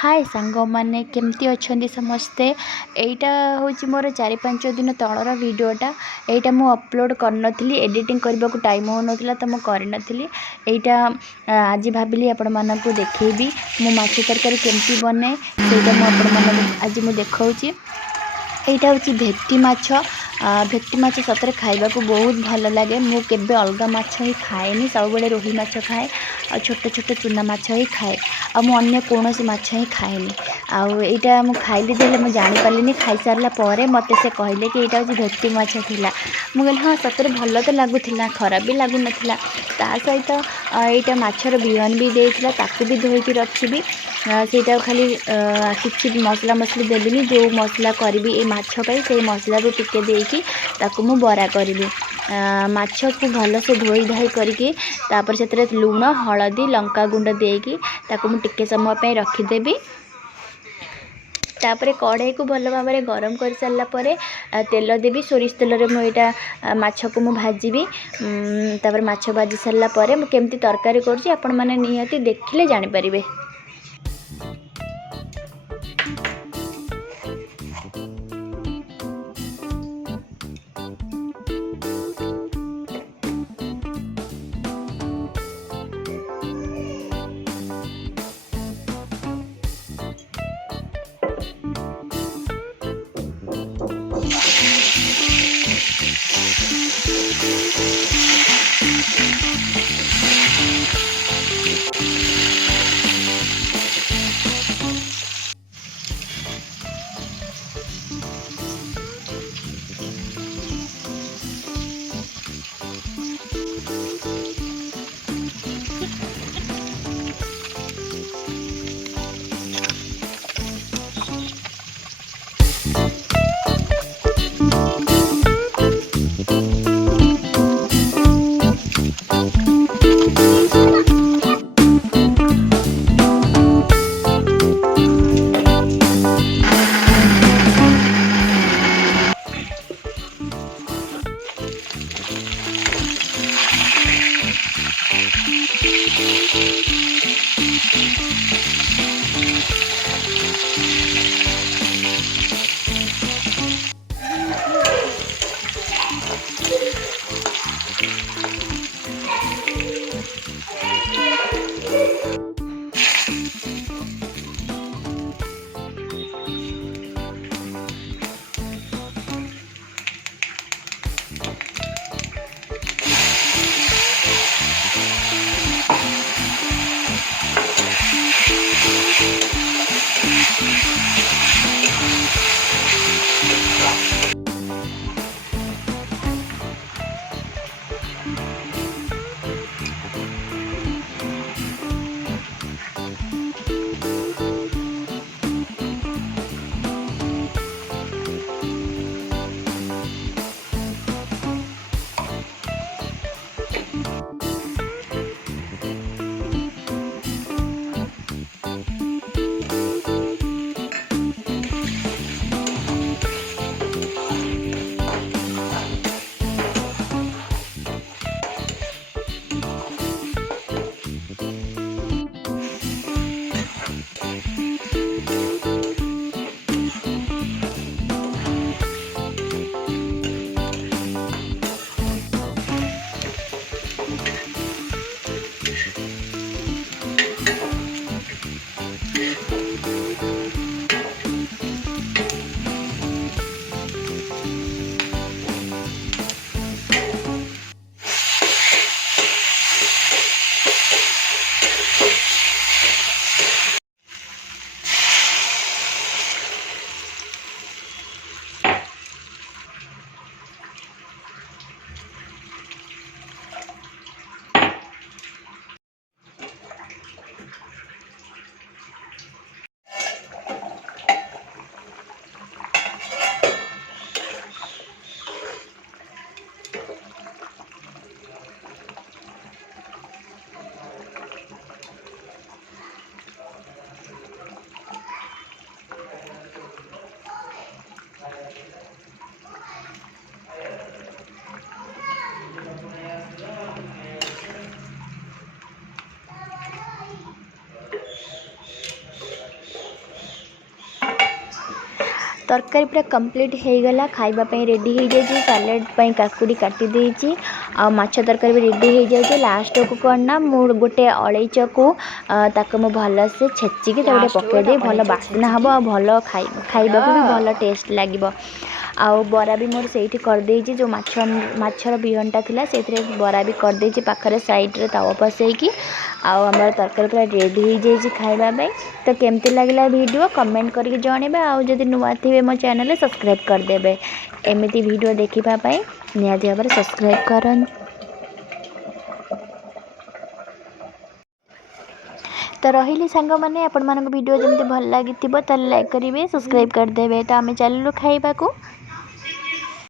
हाय सांग मैंने केमती अच्छा समस्ते। एटा हूँ मोर 4-5 दिन तलर वीडियोटा। एटा मु अपलोड करनथली, एडिटिंग करने को टाइम हो नाला तो मुझे करनथली। एटा आज भाविली आपण मानक देखी मु माछ तरकारी केमती बने सेटा मुझे आज मुझे देखा। এইটা হচ্ছে ভেটকি মাছ। ভেটকি মাছ সତରେ ଖାଇବାକୁ ବହୁତ ଭଲ ଲାଗେ। ମୁଁ କେବେ ଅଲଗା ମାଛ ହିଁ ଖାଏନି, ସବୁବେଳେ ରୋହି ମାଛ ଖାଏ ଆଉ ଛୋଟ ଛୋଟ ଚୁନା ମାଛ ହିଁ ଖାଏ। ଆଉ ମୁଁ ଅନ୍ୟ କୌଣସି ମାଛ ହିଁ ଖାଏନି। ଆଉ ଏଇଟା ମୁଁ ଖାଇଲି ଦେଲେ ମୁଁ ଜାଣିପାରିଲିନି, ଖାଇସାରିଲା ପରେ ମୋତେ ସେ କହିଲେ କି ଏଇଟା ହେଉଛି ଭେଟକି ମାଛ ଥିଲା। ମୁଁ କହିଲି ହଁ ସତରେ ଭଲ ତ ଲାଗୁଥିଲା, ଖରାପ ବି ଲାଗୁନଥିଲା। ତା ସହିତ ଏଇଟା ମାଛର ବିହନ ବି ଦେଇଥିଲା, ତାକୁ ବି ଧୋଇକି ରଖିବି। ସେଇଟା ଖାଲି କିଛି ମସଲା ମସଲି ଦେବିନି, ଯେଉଁ ମସଲା କରିବି ଏ ମାଛ ପାଇଁ ସେଇ ମସଲାରୁ ଟିକେ ଦେଇକି ତାକୁ ମୁଁ ବରା କରିବି। ମାଛକୁ ଭଲସେ ଧୋଇ ଧାଇ କରିକି ତାପରେ ସେଥିରେ ଲୁଣ ହଳଦୀ ଲଙ୍କାଗୁଣ୍ଡ ଦେଇକି ତାକୁ ମୁଁ ଟିକେ ସମୟ ପାଇଁ ରଖିଦେବି। तापर कढ़ाई को भल भाव में गरम कर सारा पर तेल देवी, सोरिष तेल रे मुझा माछ को मु भाजबी। तापर माछ भाजी सारा पर केमती तरकारी करुँची आपण मैंने निहाती देखिले जानीपारे। तरकारी पूरा कंप्लीट हो गला खाइबा रेडी हो जाए सालाड काकुड़ी काटी देछि आ माछ तरकारी भी रेडी हो जाए लास्ट को कौन ना मु गोटे अलैच को ताको मु भल से छेचिकी गोटे पकईदे भल बास्ना हम आ भल खाइबा भी भल टेस्ट लगे आउ बरा भी मोर से करदे जो माछर बिहनटा थिला से बरा भी करदे पाखरे साइड्रे तावा पसैकी आउ आम तरकारी पूरा रेडी हो जाए खाइबा तो केमती लगला वीडियो कमेंट करके जणेबे आउ जदि नुआ थे मो चैनल सब्सक्राइब करदेबे एमती वीडियो देखिबाई निहाती भाव सब्सक्राइब करन। तो रही सांग मैंने आपण मान वीडियो जमी भल लगी लाइक करेंगे सब्सक्राइब करदेवे तो आम चलू खाइबा को।